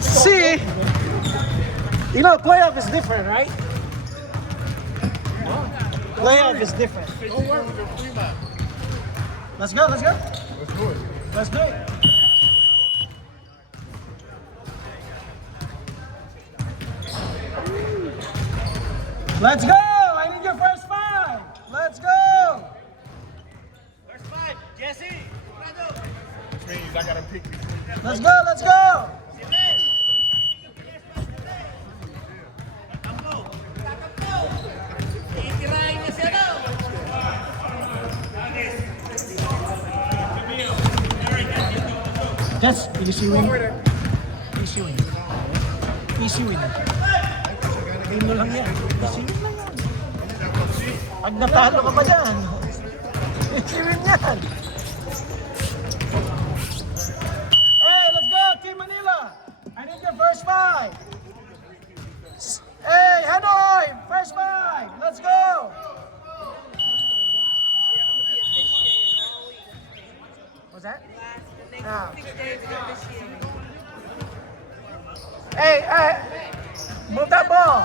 See, you know, playoff is different, right? Playoff is different. Let's go, let's go. Let's do it. Let's go! I need your first five. Let's go! First five, Jesse. Means I gotta pick. Let's go, let's go! Yes, easy win. Easy win. Easy win. Game mo lang yan. Easy win lang yan. Pag natalo ka pa dyan, easy win yan. Hey, let's go, Team Manila. I need your first five. Hey, Hanoi, first five. Let's go. What's that? Ah. Hey, move that ball.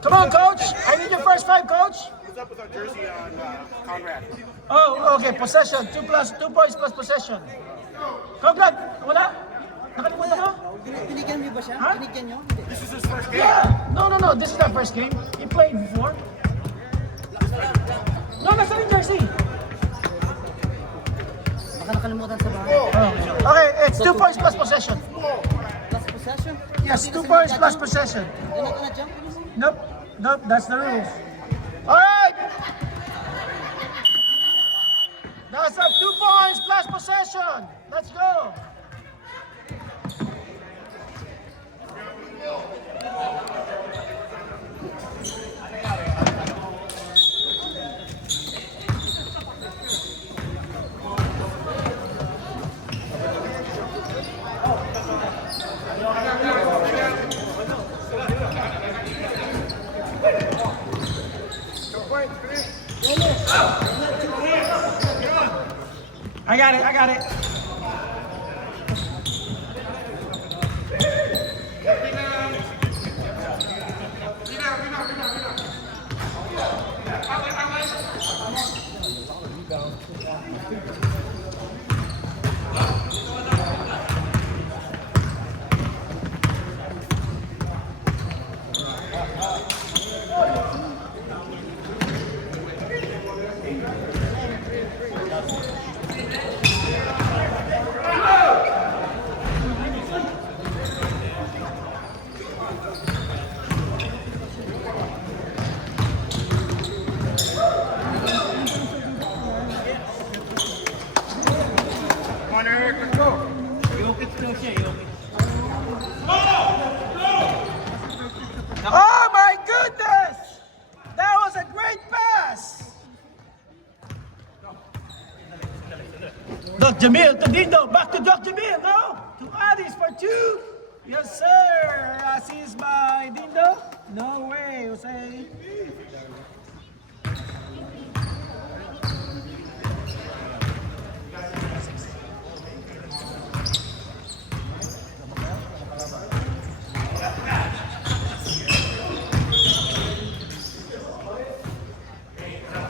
Come on, coach. I need your first five, coach. What's up with our jersey on Conrad? Oh, okay. Possession. 2 points plus possession. Congrats. Wala? Nakalimutan mo? Binigyan niyo ba siya? Ha? Binigyan niyo? This is his first game. Yeah. No. This is not first game. He played before. No, nasa rin jersey. Baka nakalimutan sa bahay. Oh. Okay, it's 2 points plus possession. Plus possession? Yes, 2 points plus possession. You're not gonna jump? Nope, that's the rules. Alright! That's up 2 points plus possession. Let's go. I got it. Oh my goodness! That was a great pass! Doc Jamil to Dindo, back to Doc Jamil, no? To Addis for 2. Yes sir! Assist by Dindo? No way, Jose.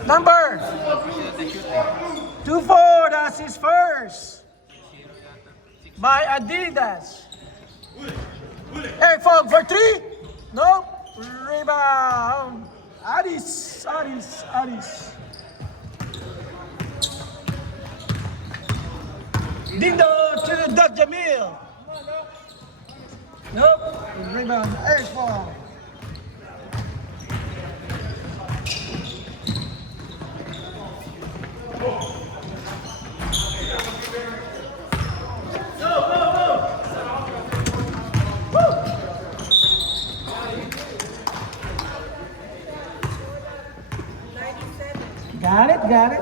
Number 2-4, that's his first. By Adidas. Hey, Fog for 3. No. Rebound. Addis. Dindo to Doc Jamil. Nope. Rebound. Hey, Fog. Got it.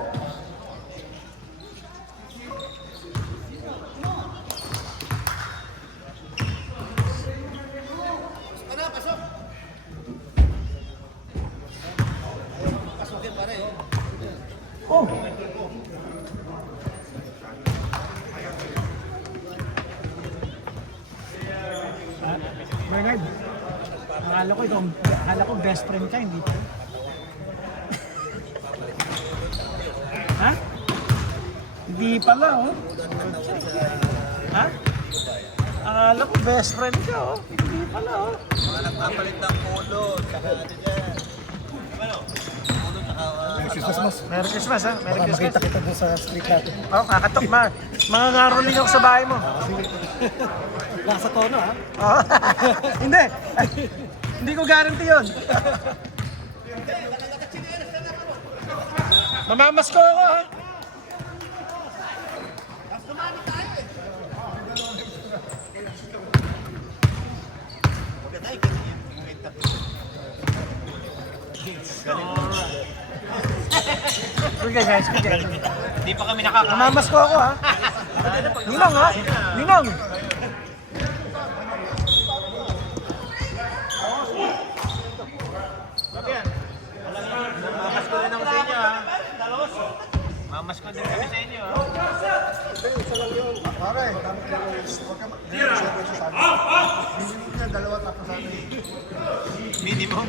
Akala ko best friend ka, hindi pa. Ha? Hindi pala, oh. Ha? Akala ko best friend ka, oh. Hindi pala, oh. Mga nagpapalit ng polo, tsaka ano dyan. Merry Christmas, ha? Merry Christmas. Makita kita doon sa street natin. Oh, kakatok, mga ngaroling ako sa bahay mo. Nasa tono, ha? Oh. Hindi. Hindi ko guarantee yun. Mamamas ko ako, ha? Sige guys, sige. Hindi pa kami nakakain. Mamamas ko ako, ha? Ninong, ha? Ninong! Mamas ko rin ako sa inyo, ha? Mamas ko din kami sa inyo, ha? Minimum.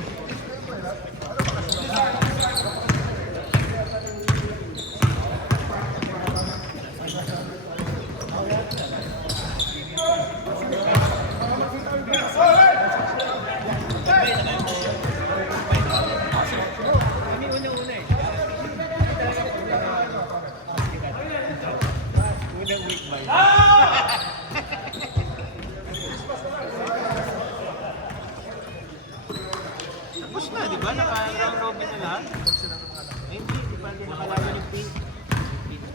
Tapos na, di ba? Naka-round robin na lahat. Hindi pa din nakalaban yung pink.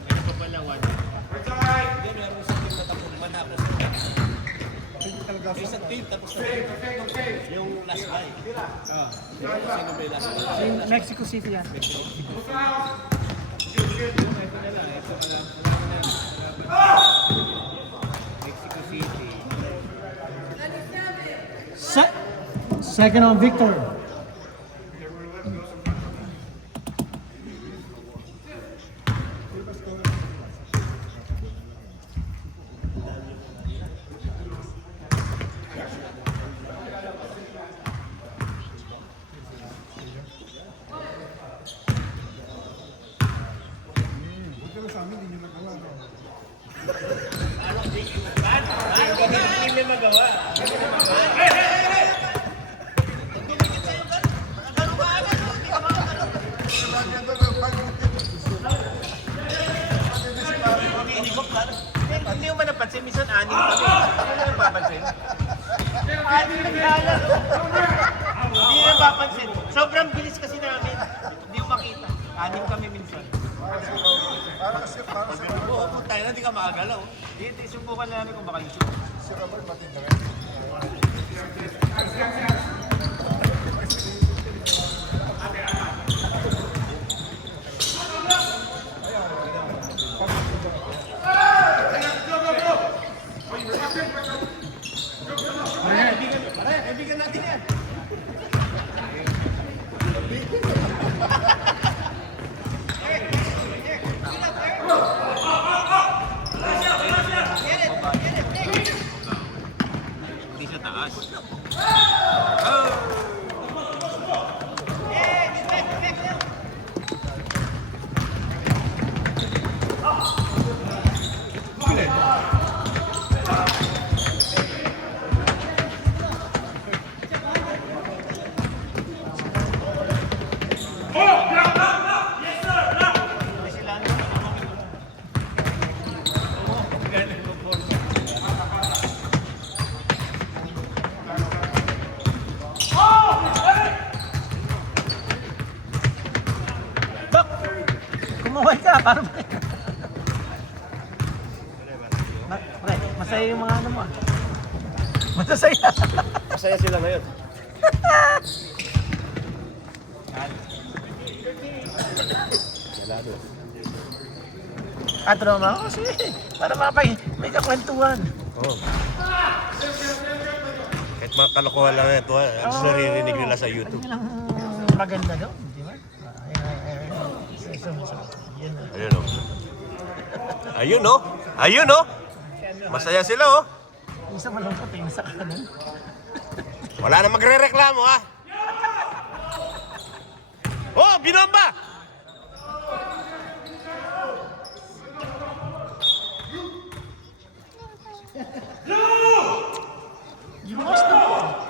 Ano pa pala, one? Hindi, meron sa team na tapos matapos. Isang team, tapos na yung last guy. Sino ba yung last guy? Mexico City, ha? Mexico City. Second on Victor. Hindi may magawa. Hindi mo ba napansin? Minsan anim kami. Hindi mo napapansin? Anim naglalaro. Hindi mo napapansin. Sobrang bilis kasi namin. Hindi mo makita. Anim kami minsan. Oo, kung tayo na, hindi ka makagalaw. Dito, subukan na namin kung baka yung shoot. Kaibigan natin yan. Hindi siya taas. Bak! Kumuhay ka, parang... Pre, masaya yung mga ano mo, ah. Masaya. Masaya sila ngayon. Ato naman ako, sige. Para may kakwentuhan. Oh. Kahit mga kalokohan lang ito, ang naririnig nila sa YouTube. Yun ang maganda doon, di ba? Yun na. Ayun o. Ayun o. Ayun o. Masaya sila o. Isa malungkot eh, isa kanan. Wala na magre-reklamo, ha? Oh, binomba! You lost the ball.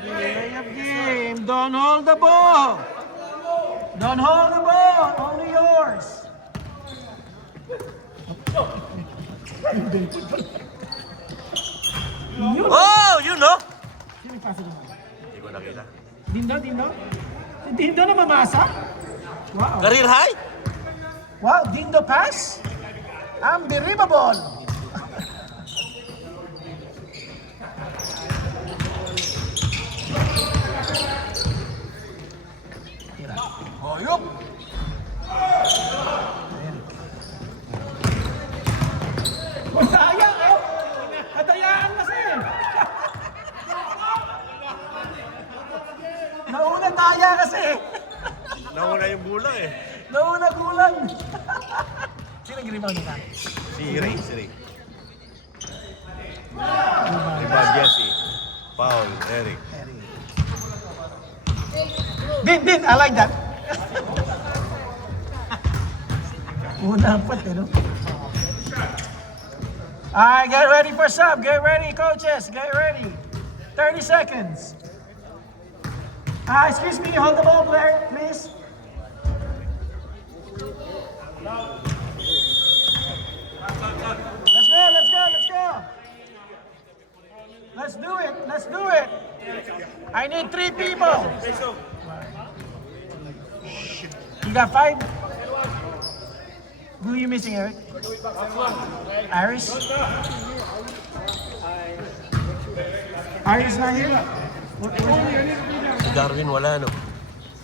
Delay of game. Don't hold the ball. Don't hold the ball. Only yours. Oh, you know? Sino yung pasa dito? Hindi ko nakita. Dindo? Dindo na mamasa? Wow. Career high? Wow, Dindo pass? Unbelievable. Hoyop. Sayang eh. Nadayaan kasi. Nauna taya kasi. Nauna yung bulang eh. Nauna kulang. Sino ang rebound nila? Si Ray. Rebound Jesse. Paul, Eric. Din, I like that. Una pa, no? Alright, get ready for sub. Get ready, coaches. Get ready. 30 seconds. Excuse me, hold the ball, Blair, please. Let's do it. I need 3 people. You got 5? Who are you missing, Eric? Iris? Iris not here? Si Darwin wala, no?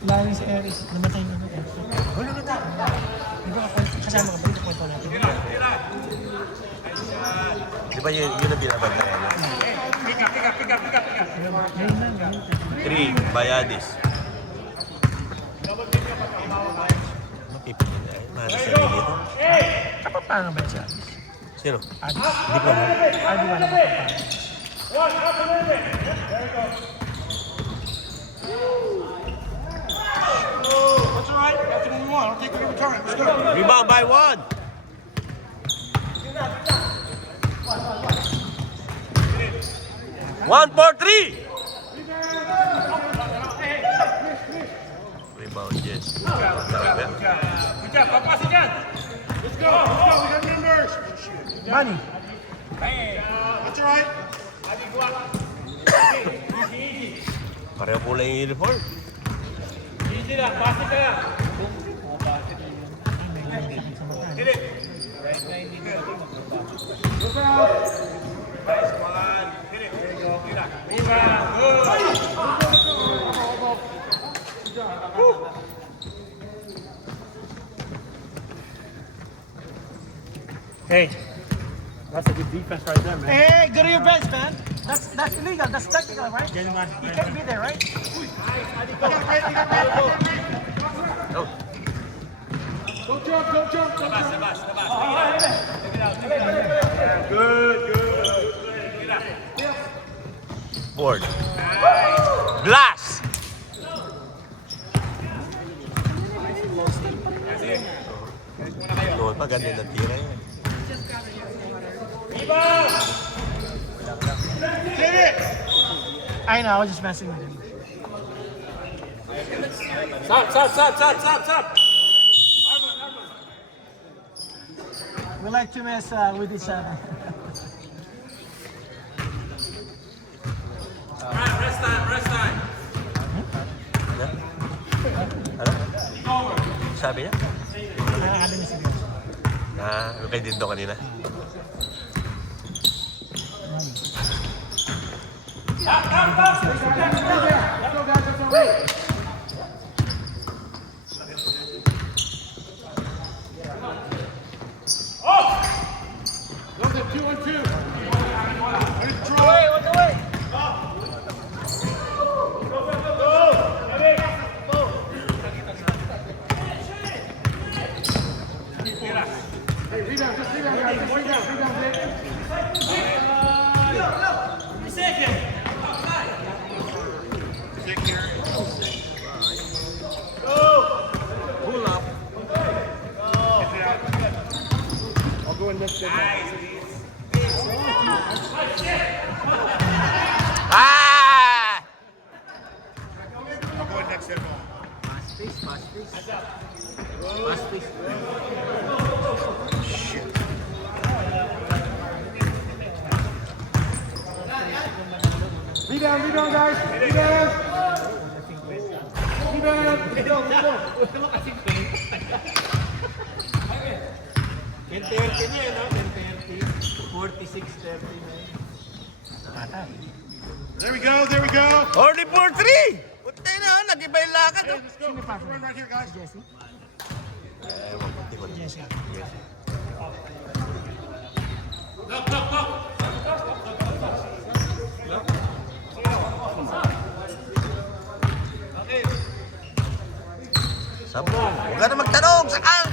Wala rin si Iris. Namatay na. Wala na tayo. Di ba kasama ka ba? Ito kwento natin. Di ba yun ang binabantayan niya? Ngayon lang, ganun. 3, Bayadis. Mapipit niya. Mahal sa rin dito. Kapapanga ba siya? Sino? Adi? Hindi ko mo. Adi wala kapapanga. That's all right. That's what we want. I'll take it every time. Let's go. Rebound by 1. One, 4, 3. Rebound, yes. Good job. Pass it down. Let's go. We got numbers. Money. That's all right. Pareho pula yung uniform. Hey, that's a good defense right there, man. Hey, go to your bench, man. That's illegal. That's technical, right? You can't be there, right? Oh. Don't jump. Don't jump. Board. Blast! Doon pa, ganyan ang tira yun. I know, I was just messing with him. Stop. We like to mess with each other. Ano? Sabi niya? Nakakala niya si Dios. Kay Dindo kanina. Those are 2-on-2. Hey, rebound, guys. Rebound, Vic. Second. Ah! I'm going next set. Rebound, guys. Rebound. Rebound. 10:30 na yun, no? 10:30. 46:30 na yun. There we go, there we go. Only for 3! Puta na, nag-iba yung lakad. Oh. Let's go. Run right here, guys. Jesse. Sabong, huwag ka na magtanong, saan?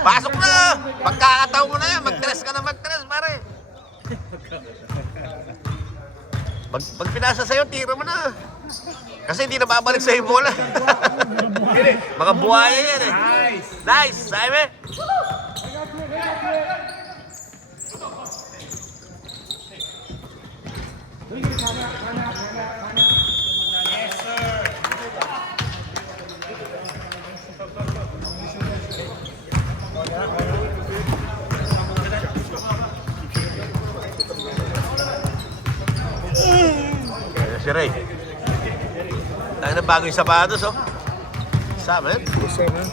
Pasok na! Pagkakataon mo na yan, mag-tres ka na mag-tres, pare. Pag pinasa sa'yo, tira mo na. Kasi hindi na babalik sa'yo yung bola. Mga buhaya yan eh. Nice! Sabi! Ayan si Ray. Tayo na bago yung sapatos, oh. What's up, man? What's up, man?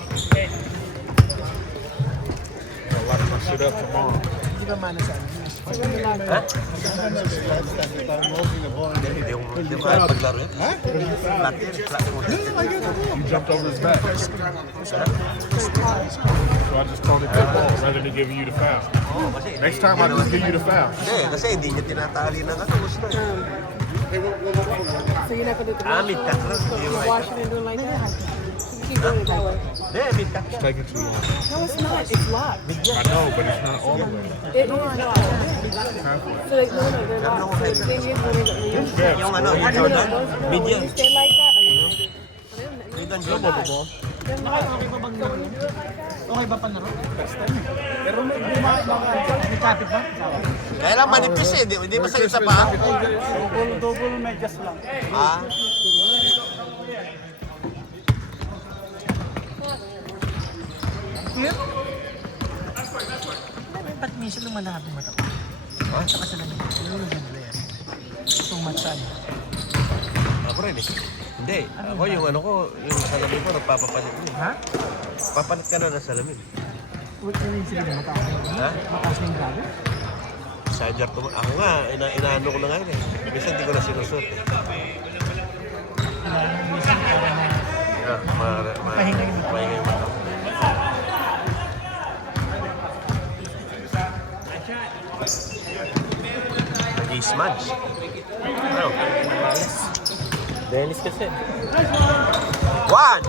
I'll lock my shit up tomorrow. Hindi ba mana sa akin? Ha? Hindi ko kaya paglaro yan. Ha? Flat yan, flat mo. You jumped over his back. So I just called it that ball rather than giving you the foul. Oo, kasi Next time I'll just give you the foul. Hindi, kasi hindi niya tinatali ng ano. Gusto eh. So you're not gonna do the Mid cut lang. Hindi mo wash it and do it like that? You keep doing it that way. Hindi, mid cut It's yan. taking too long. No, it's not. It's locked. I know, but it's not all the way. It is locked. So like, no, they're locked. So the thing is, when Yung ano, yung Jordan, mid you yan. stay like that, are you gonna do? Mid ang Jordan. They're locked. Okay pa bang laro yan? Okay ba panlaro? Pero may kapit ba? Kaya lang manipis eh, hindi masakit sa paa. Double medyas lang. Ah, Ba't minsan lumalabi mo ito? Sa kasalanan. Yung ganda yan. Itong matsan. ako rin eh. Hindi, ako yung ano ko, yung salamin ko, nagpapapalit ko eh. Ha? Papalit ka na ng salamin. Huwag na rin sila mataas na yun. Ha? Mataas na yung gabi. Charger ko. Ako nga, inaano ko na ngayon eh. Minsan hindi ko na sinusot eh. Kailangan minsan para na Yeah, Pahinga yung mata. pahinga yung mata. Nag-i-smudge. Ano? Dennis kasi. One!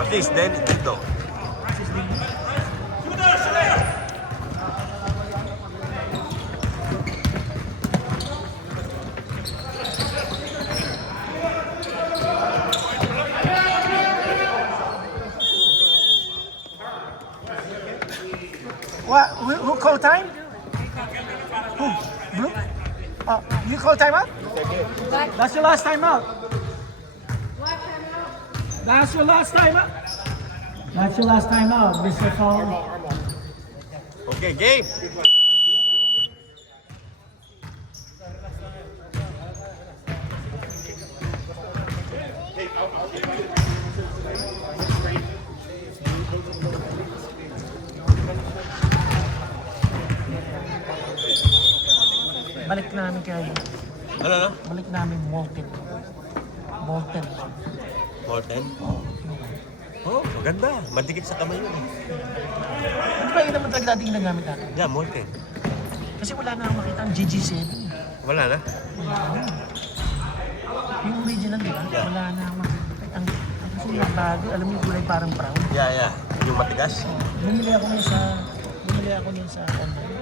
At least, then, dito. What? Who call time? Who? Blue? Oh, you call time out? That's your last time out. That's your last time out. That's your last time out, Mr. Paul. Okay, game! Balik namin kayo. Ano na? Balik namin Molten. Molten. Molten? Oh, maganda. Madikit sa kamay yun eh. Hindi ba yun naman talaga dating ginagamit natin? Yeah, Molten. Kasi wala na akong makita ang GG7. Wala na? Yung original, di ba? Wala na akong makita. Ang kasi yung bago, alam mo yung kulay parang brown. Yeah. Yung matigas. Bumili ako nun sa online.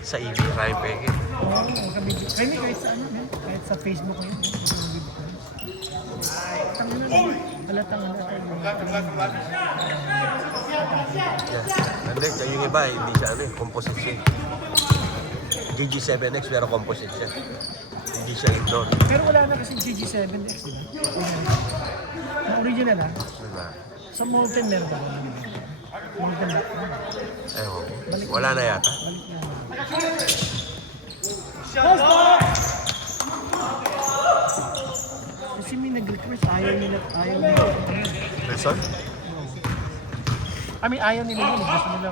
Sa EV, Ryan Peggy. Oo, sa video. Kahit sa ano, kahit sa Facebook ngayon. Tangina na. Halatang. Yeah. And then, yung iba, hindi siya ano, composite siya. GG7X pero composite siya. Hindi siya indoor. Pero wala na kasi GG7X, di ba? Ang original ha? Diba? Sa Molten meron ba? Molten ba? Ewan ko. Wala na yata. Kasi may nag-request, ayaw nila. Person? I mean, ayaw nila yun, gusto nila.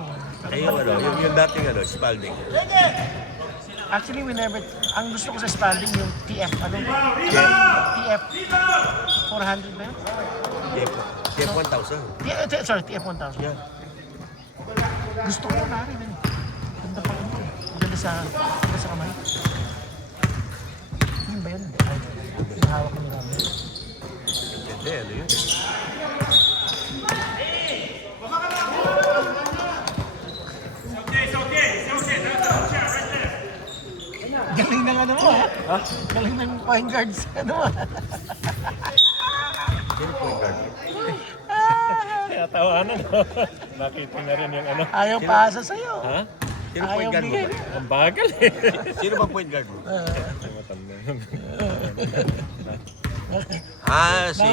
Ay, yung ano, yung dating ano, Spalding. Actually, we never, ang gusto ko sa Spalding yung TF, TF 400 ba yun? TF 1000. Sorry, TF 1000. Yeah. Gusto ko na rin. Ganda pa rin. Maganda sa kamay. Yun ba yun? Ay, hinahawak ko nila. Hindi, ano yun? Galing ng ano mo, ha? Galing ng point guards. Ano mo? Yung point guard. Kaya tawanan, no? Nakita na rin yung ano. Ayaw paasa sa'yo. Ha? Sino point guard mo ba? Ang bagal eh. Sino ba point guard mo? Matanda. Si...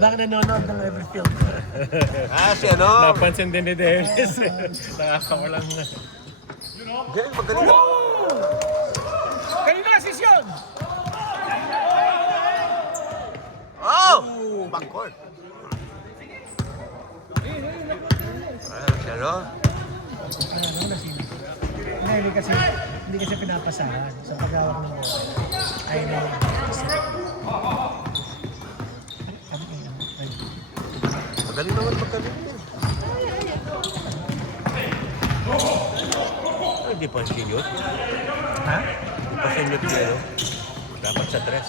Baka nanonood ng every film. Si ano? Napansin din ni Dennis. Nakakawalang... Galing, magaling. Kanina, sisyon! Oh! Backcourt. Si ano? Hindi kasi pinapasahan sa paghawak ng bola. Ay, na. Magaling naman magaling din. Hindi pa sinyot. Ha? Hindi pa sinyot yun. Dapat sa dress.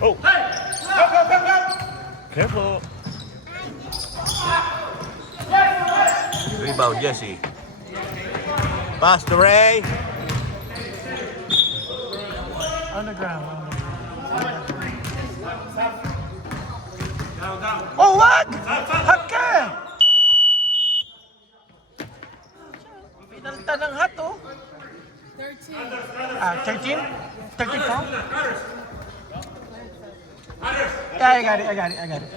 Oh! Careful! Rebound, Jesse. Pass to Ray. On the ground. Oh, wag! Hot ka! Pinalta ng hot, oh. 13? 34? Yeah, I got it.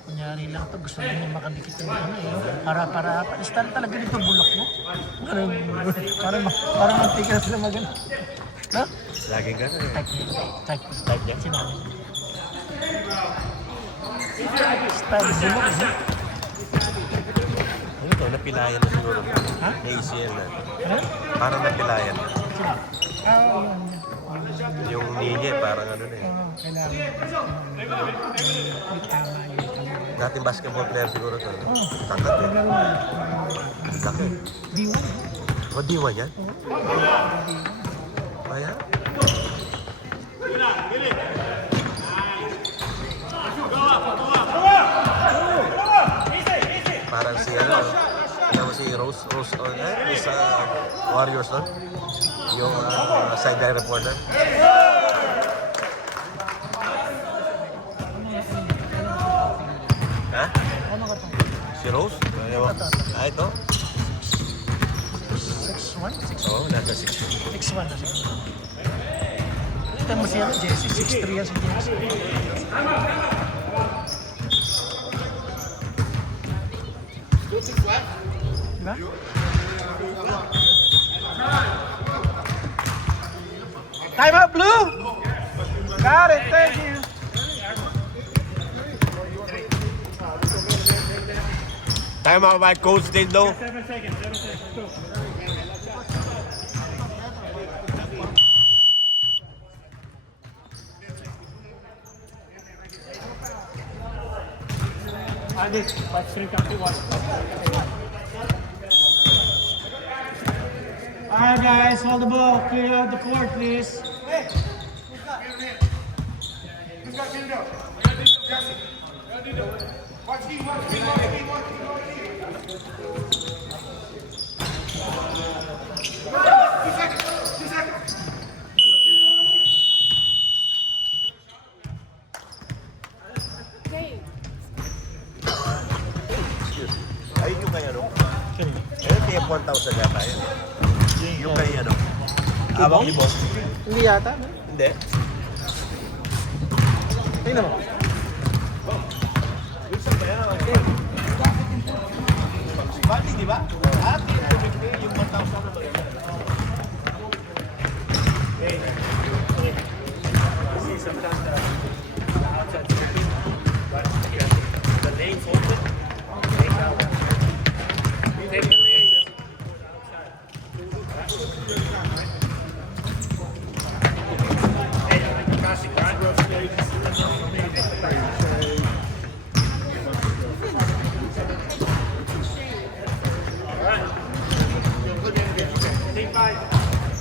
Kunyari lang to, gusto niya makadikit ng ano eh. Para, start talaga dito bulok mo. Parang mantika na sila maganda. No? Lagi ka na. Type yan. Sinabi. Style bulok eh. Ano to? Napilayan na siguro. Ha? May ACL na. Ano? Parang napilayan na. Sino? Yung nije, parang ano na eh. Kailangan. May tama yun. Dating basketball player siguro to. Tangkat eh. Laki. D1. O, D1 yan? Kaya? Parang si ano, yung si Rose, sa Warriors no? Yung sideline reporter. Ha? Ano ka to? Si Rose? Ito? 6'1"? Oo, nasa 6. 6'1" na siya. Kita mo siya, Jesse. 6'3" yan si Jesse. Diba? Time out, Blue! Got it, thank you. Time out by Coach Dindo. 7 seconds. Adik, patch 3 copy 1. Alright guys, hold the ball. Clear out the court, please. Who's got Dindo? Jesse. Hey. Ayun yung kaya no? Ayun kaya 1,000 yata yun. Yung kaya no? Abang ni boss? Hindi yata, no? Hindi. Tingnan mo. Bali, di ba? Ate, yung 1,000 na ba? See, sometimes the outside tricky, but the lane's open. Take out. Take the lane. Hey, I like the classic, right? All right. Take 5.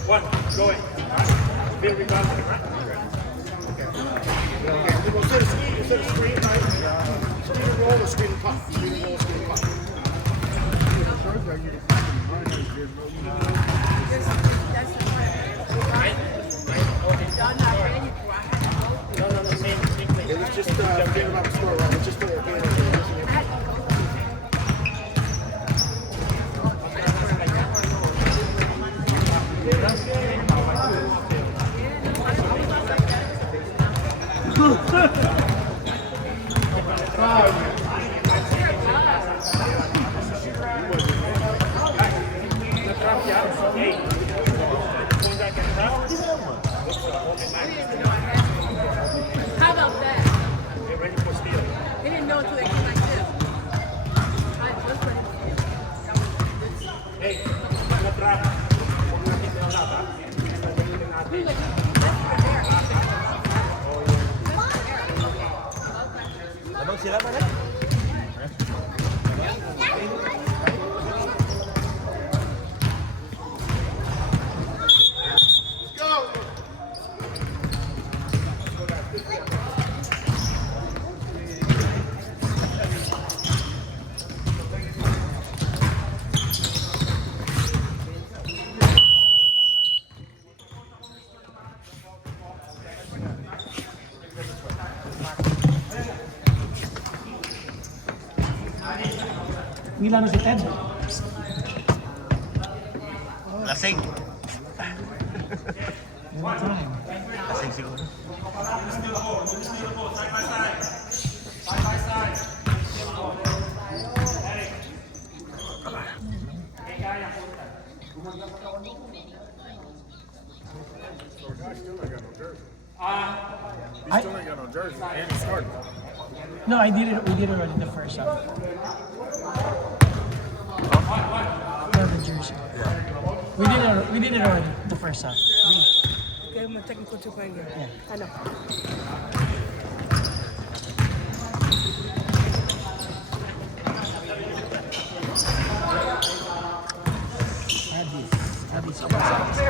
1. Go in. All right. Feel regardless, right? Instead of screen, right? Screen and roll or screen and cut. Screen and roll, screen and cut. It was just forget about the score, right? It's just How about that? Get ready for steal. They didn't know until they came like this. Let's put it. Hey, mga trap. Huwag natin pinalap, ha? Who's like, let's put it there. Abang sila ba na? Hindi lang si Ted. Lasing. Anytime. Lasing siguro. He still ain't got no jersey. And he started. No, we did it already in the first half. For the jersey. We did it already the first half. Gave him a technical 2-point game. Yeah. I know.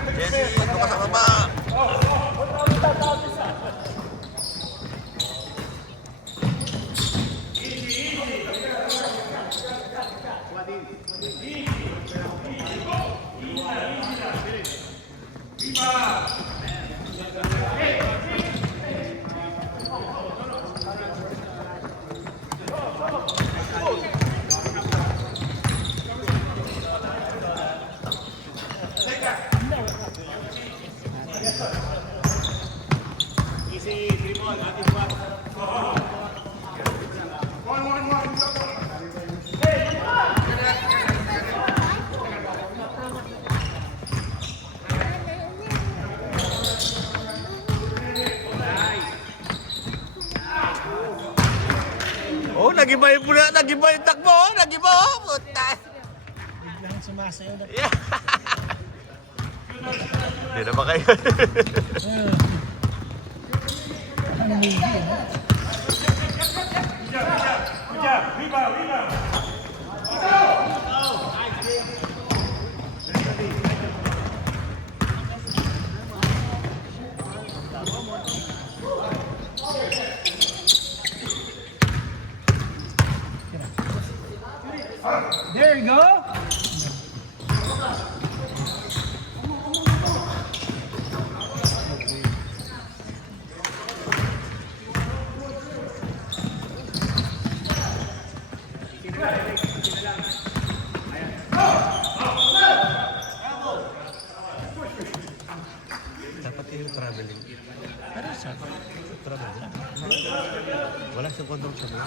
Jesse, ito ka sa baba. Oh, nag-iba yung pula, nag-iba yung takbo, nag-iba, puta. Biglang sumasayaw na. Yeah. Hindi na ba kayo? Ano may hindi, no? Good job. Rebound, rebound. There you go. Dapat yung traveling. Pero sa Traveling. Wala siyang kondong siya mo.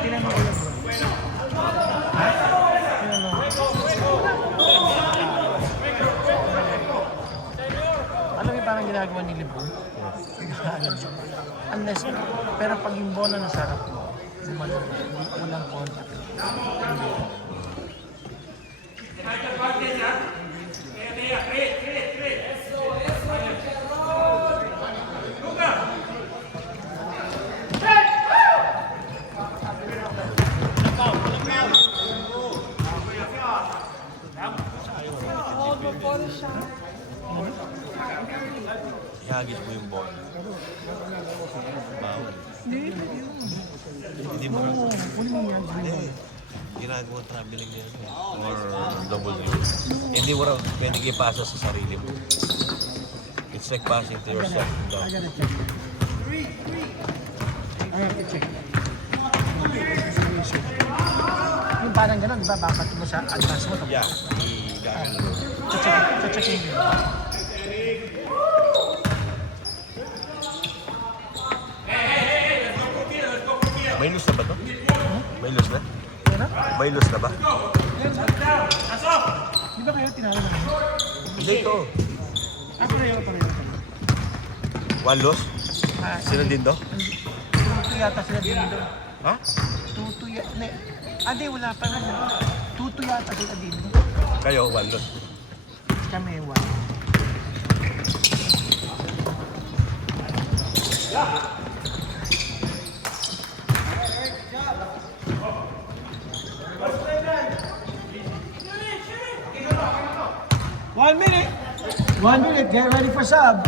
tinanong ko lang bro. Alam mo parang ginagawa ni Lebron? Unless, pero pag yung bola nasarap mo, walang contact. Ihagis mo yung ball. Bawal. Hindi mo ginagawa traveling niya or double zero. Hindi mo raw pwede ipasa sa sarili mo. It's like passing to yourself. I gotta check. I have to check. Yung parang ganun, di ba? Bakat mo sa advance mo. Yeah, gagano. Check mo. May lose na ba to? May lose na? Ano? May lose na ba? Di ba kayo tinawag naman? Hindi ito. Pareho. One loss? Sino din to? Tutu yata sila din doon. Ha? Tutu yata. Hindi, wala pa na. Tutu yata sila din doon. Kayo, one loss. Kami, one. One minute, get ready for sub.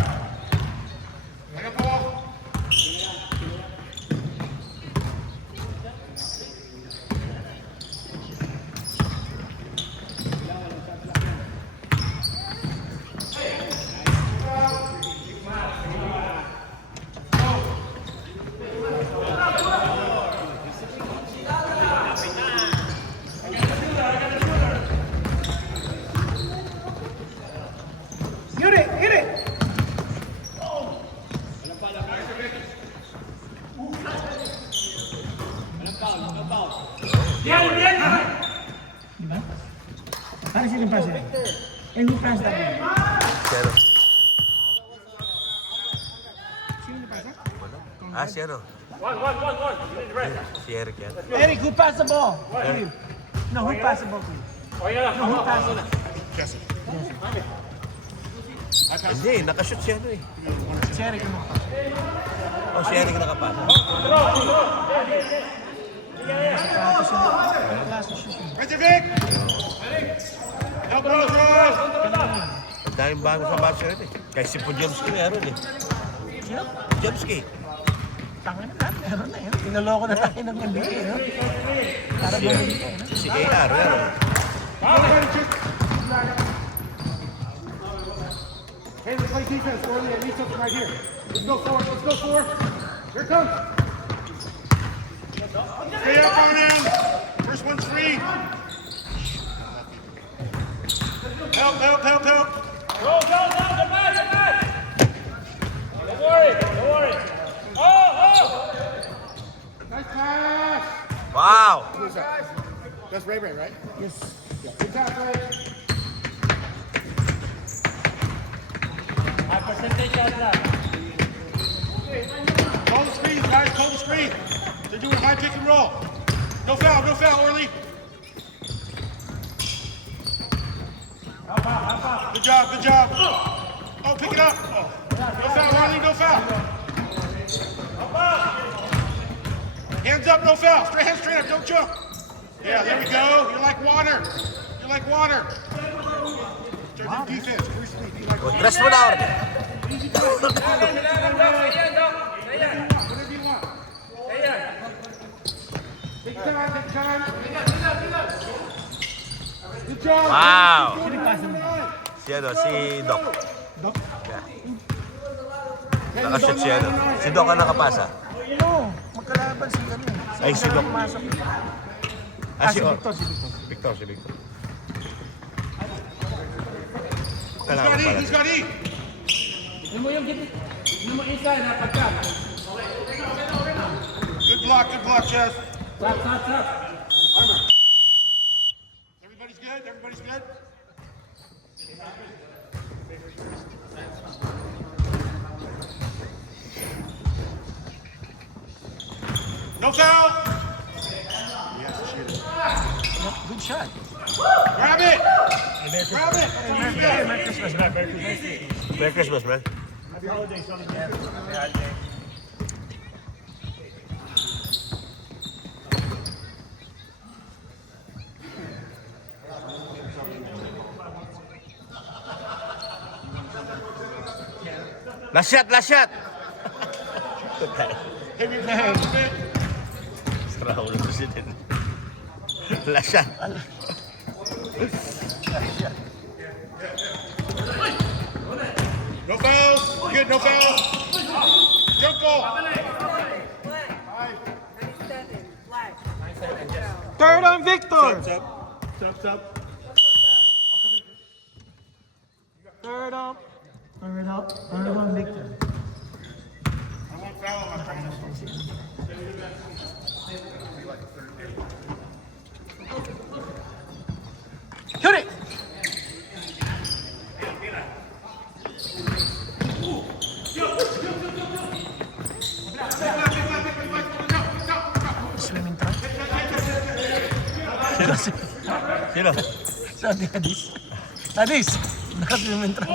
Get it! Diba? Para sila pass it. And who passed that one? Zero. Sino na pass it? Ah, zero. One. You need rest. Si Eric yan. Eric, who passed the ball? You. No, who passed the ball to you? Oh, yeah. No, who passed it? Hindi, nakashoot si ano eh. Si Eric yung nakapass. Oh, si Eric nakapasa. Ang daming bago sa basket eh. Kaya si Pujemski meron eh. Sino? Pujemski. Tangin na lahat, meron na yun. Tinaloko na tayo ng NBA, no? Para bumili ka, no? Si AR meron. Hey, let's play defense, Orly. I need something right here. Let's go forward. Here it comes. Stay up, Conan. First one's free. Help. Go, get back. Don't worry. Oh! Nice pass. Wow! Who's that? That's Ray, right? Yes. Good pass, Ray. High percentage of that. Call the screen, guys. Call the screen. They're doing high pick and roll. No foul, Orly. Good job. Oh, pick it up. Oh. No foul, Orly, no foul. Hands up, no foul. Straight up, don't jump. Yeah, there we go. You're like water. Start your defense. Bruce Lee, be like O, tres mo na, order. whatever you want. Take time, take time. Good job. Wow! Sino pasa mo? Si ano, si Doc. Doc? Nakashoot si ano. Si Doc ang nakapasa. No, magkalaban si ano. Ay, si Doc. Pumasok. Si Victor, si Victor. Victor, si Victor. Who's Kailangan got E? pala. Who's got E? Good block, Chess. Armor. Everybody's good? Everybody's good? No foul! Yes, shoot it. Good shot. Grab it! Grab it! Merry Christmas, man. Merry Christmas. Merry Christmas, man. Last shot, last shot! Sarap ulo si din. Last shot. No fouls. Good, no fouls. Jump ball. 97, black. Third on Victor. Stop. Third up. Third up. Third on Victor. I won't foul on my phone. Shoot it! Swimming trunk? Sino? Sabi ni Adis. Adis! Naka-swimming trunk.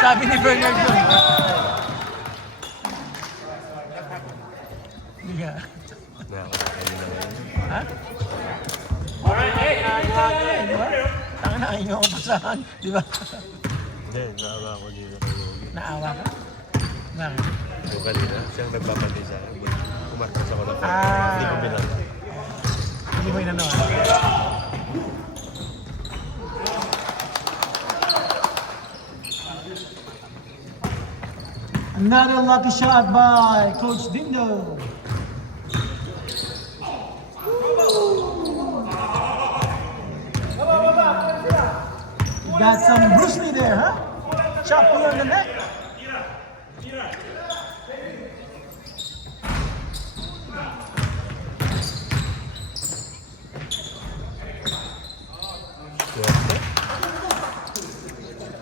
Sabi ni Bernard yun. Hindi ka. Ha? Di ba? Tanga na, ayaw niyo ako pasahan. Di ba? Hindi, naawa ko dito kay Yogi. Naawa ka? Bakit? Yung kanina, siyang nagpapatay sa akin. Kumarkas ako ng Ah. Hindi ko binala. Hindi mo inano. Another lucky shot by Coach Dindo. Got some Bruce Lee there, huh? Shot pull on the neck.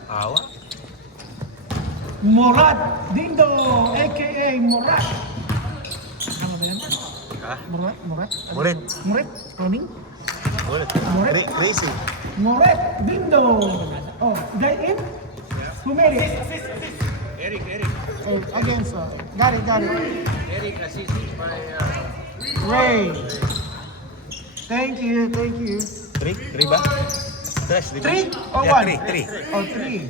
Awa? Morat Dindo, aka Morat. Ano ba yan? Ha? Morat? Morat? Murit. Morat? Spelling? Murit. Murit? Crazy. Morat Dindo. Oh, got it? Who made it? Eric. Oh, again, sir. Got it. Eric Assisi by Ray. Thank you. Three ba? Tres, di ba? Three or Yeah, one? three. Oh, three.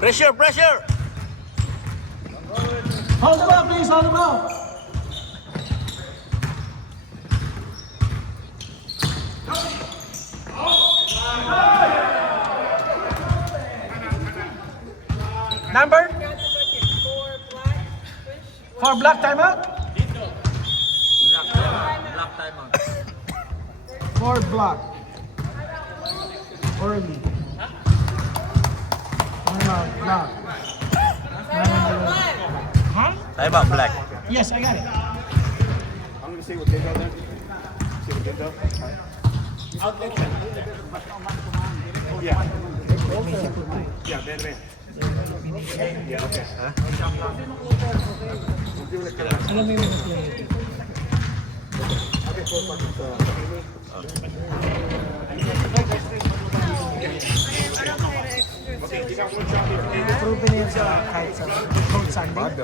Pressure! Hold the ball, please. Hold the ball. Number? Got the bucket. 4 black. Push. For black timeout? For black. Early. Timeout, black. Huh? Time out, black. Yes, I got it. I'm going to see what Dindo did. See what Dindo? Yeah. Yeah, man. Yeah, okay. We'll do it like Alam mo yung mga You got one shot here. proven yan sa kahit sa Coach Sunday. Pag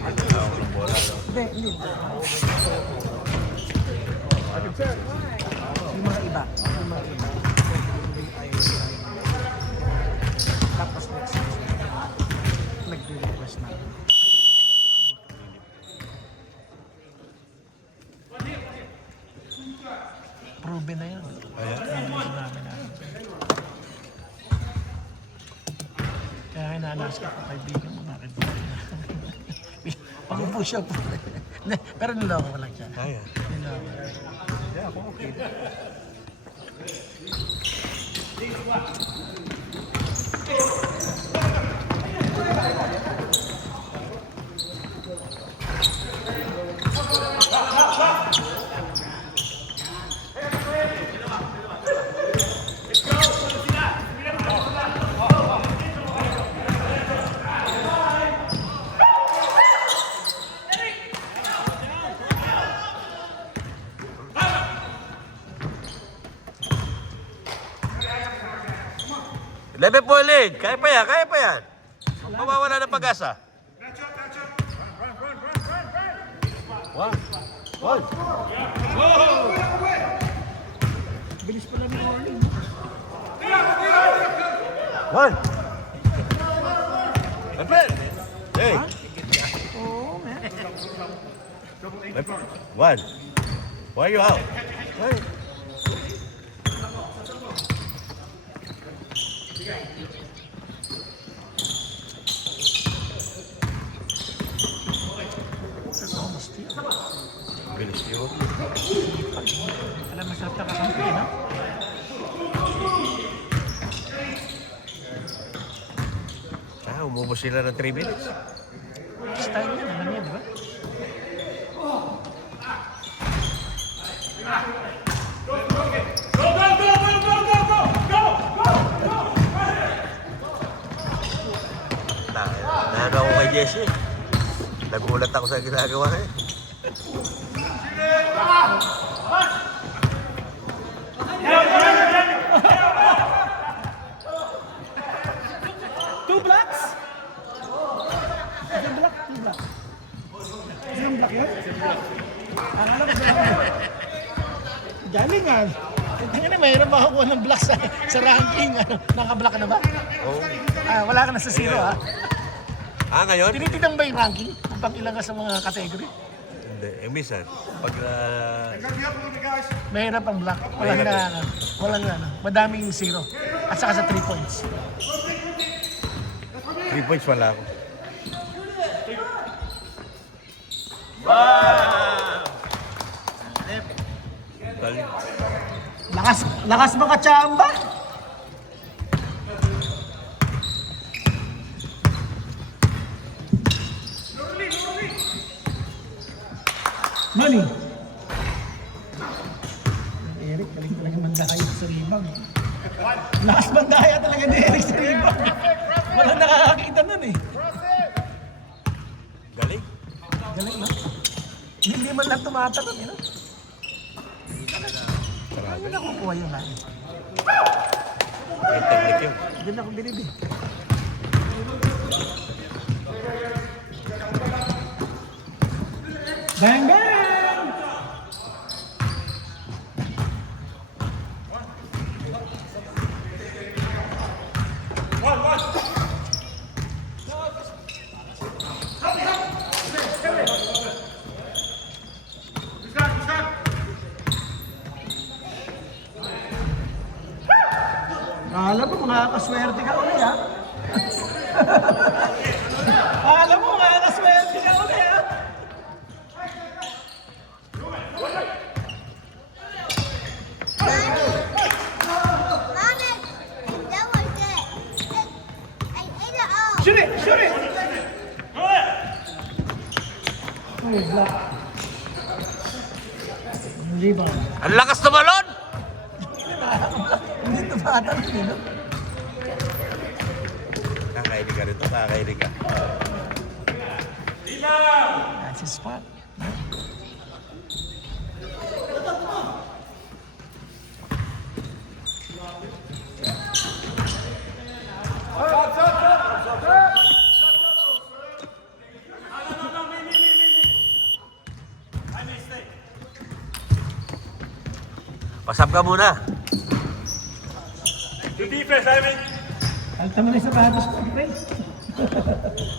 dito na ako ng bola. Hindi. Yung mga iba. Tapos next nagre-request na. Proven na yan. Kaya hinanaas ka pa kaibigan mo, bakit ba? Pag-push up. Pero niloko ko lang siya. Niloko. Yeah, ako okay. Lebe po ulit. Kaya pa yan. Huwag mawawala ng pag-asa. One. Bilis pala ni Orly. One. Hey. Oo, man. One. Why are you out? Hey. Bilis yun. Alam, masarap na kakampi, no? Umubos sila ng 3 minutes. Style yan, alam niya, di ba? Nahano ako kay Jesse. Nagulat ako sa ginagawa eh. Two blocks? Two block? Isang block yan? Akala ko block. Galingan. Tingnan na, mahirap makakuha ng block sa ranking. Naka-block na ba? Oo. Wala ka na sa zero, ha? Ngayon? Tinitignan ba yung ranking? Kung pang ilan ka sa mga category? Hindi. Minsan, pag Mahirap ang block. Walang madaming zero. At saka sa 3 points. 3 points wala ako. Galing. Lakas makachamba. Money. Eric, galing talaga mandaya sa rebound. Lakas mandaya talaga ni Eric sa rebound. Walang nakakakita nun eh. Galing? Galing, no? Hindi man lang tumatalon, eh, no? Ano nakukuha yung lahat? May technique yun. Hindi na akong binibig. Bang, bang! Alam mo, makakaswerte ka ulit, ha? Alam mo, makakaswerte ka ulit, ha? Shoot it! Shoot it! Oh, block. Rebound. Ang lakas na balon! Hindi tumatalon, eh, no? Kakainig ka rito, kakainig ka. That's his spot. Pasap ka muna. Do defense, Ivan. Alta mo na yung sapatos mo, pre.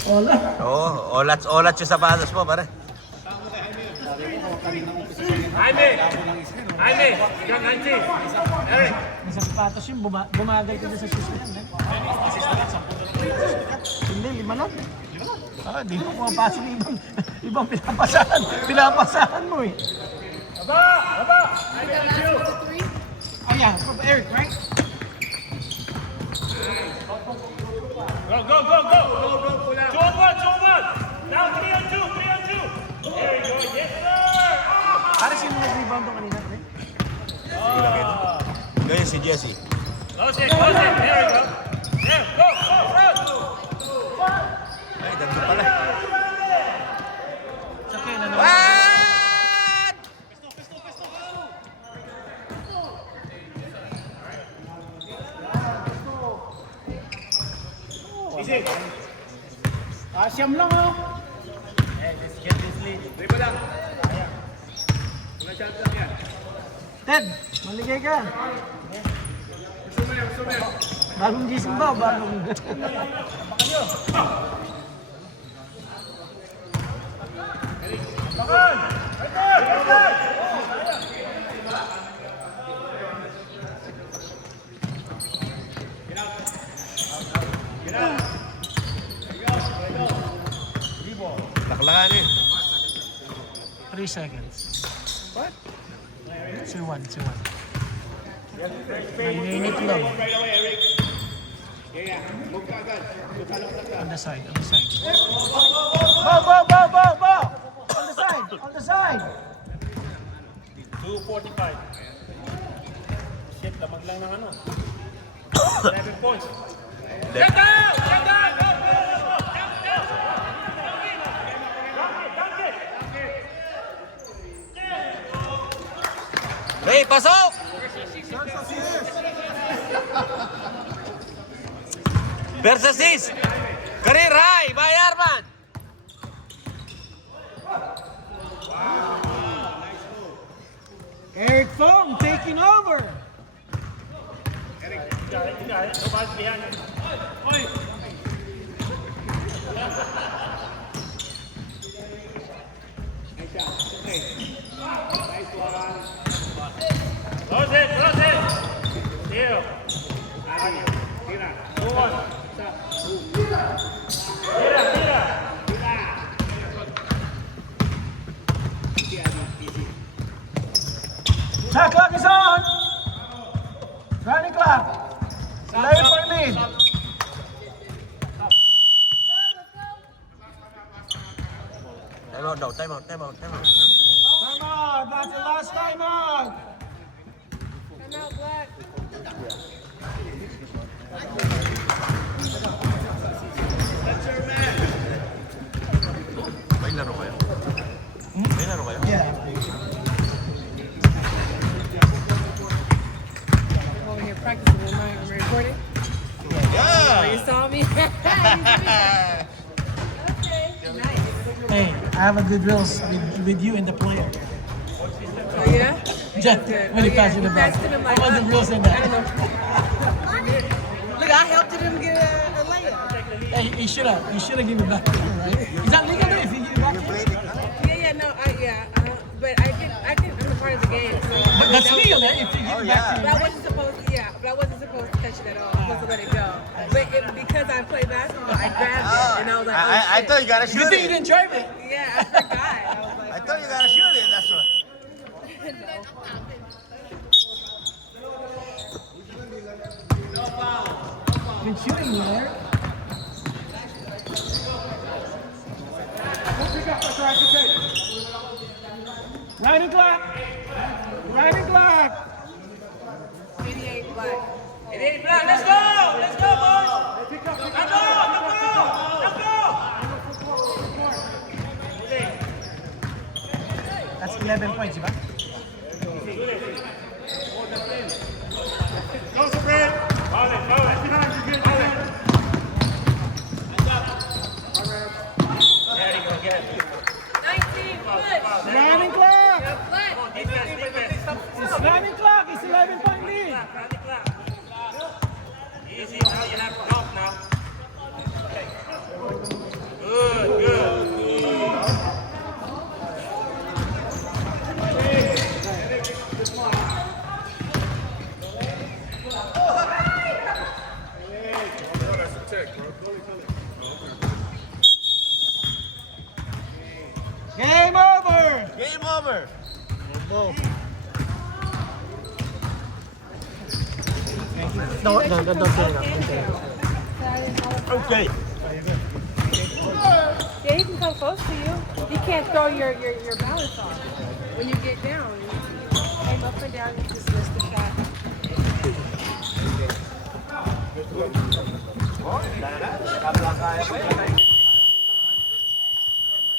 Wala. Oo, olat yung sapatos mo, pare. Jaime, you got 19. Eric. May sapatos yun, bumagal ka dyan sa shoes na yan. Hindi, 5 lang. Ah, di mo pumapasok yung ibang pinapasahan. Pinapasahan mo eh. Baba. Oh yeah, from Eric, right? Go. 2 on 1. Now 3 on 2. There you go. Yes, sir. Para sino nag-rebound doon kanina, pre? Ngayon si Jesse. Close it. There you go. There, go. Ay, dami pala. Sa kaya na What? Siyam lang oh. Ted, maligay ka. Bagong gising ba? Bagong... Laklakan eh. 3 seconds. What? 2-1. Nainit lang. On the side. Bo! On the side! 2:45. Shit, lamag lang ng ano. 7 points. Shut down! Go! Hey, pasok! Versus career high by Arman. Eric Fong taking over! You got it. Nobody's behind you. Close it. Deal. Go on. Tira. Shot clock is on! Running clock! Layo for lead! Time out. Time out! That's the last time out! I'm out black. May laro kayo? Yeah. I'm over here practicing. Am I recording? Oh, you saw me? Okay, nice. Hey, I have a good reels with you and the player. Oh, yeah? Just Good. when he Oh, yeah, passed you he the ball. passed it, I'm I like, want the reels in I that. don't know. Look, I helped him get a layup. Hey, he should have given it back to you, right? Is that legal though if you give it back to you? But I'm a part of the game. So But that's legal then if you give it back to But you, I right? wasn't supposed to touch it at all. I was supposed to let it go. But because I play basketball, I grabbed it and I was like, oh, I shit. thought you gotta Good shoot thing you it. didn't drive it. Yeah, I forgot. I was like, I thought you gotta shoot it, that's why. Good shooting there. Running clock. 88 black. Let's go, boys. Let's go. That's 11 points, diba? There you go, get it. 19 push. Running clock. Black. Defense. It's running clock. It's Game over. No, don't turn up. Okay. Yeah, he can come close to you. He can't throw your balance off. When you get down, aim up and down, you just miss the shot. Wala na. Kablang kaya pa yun.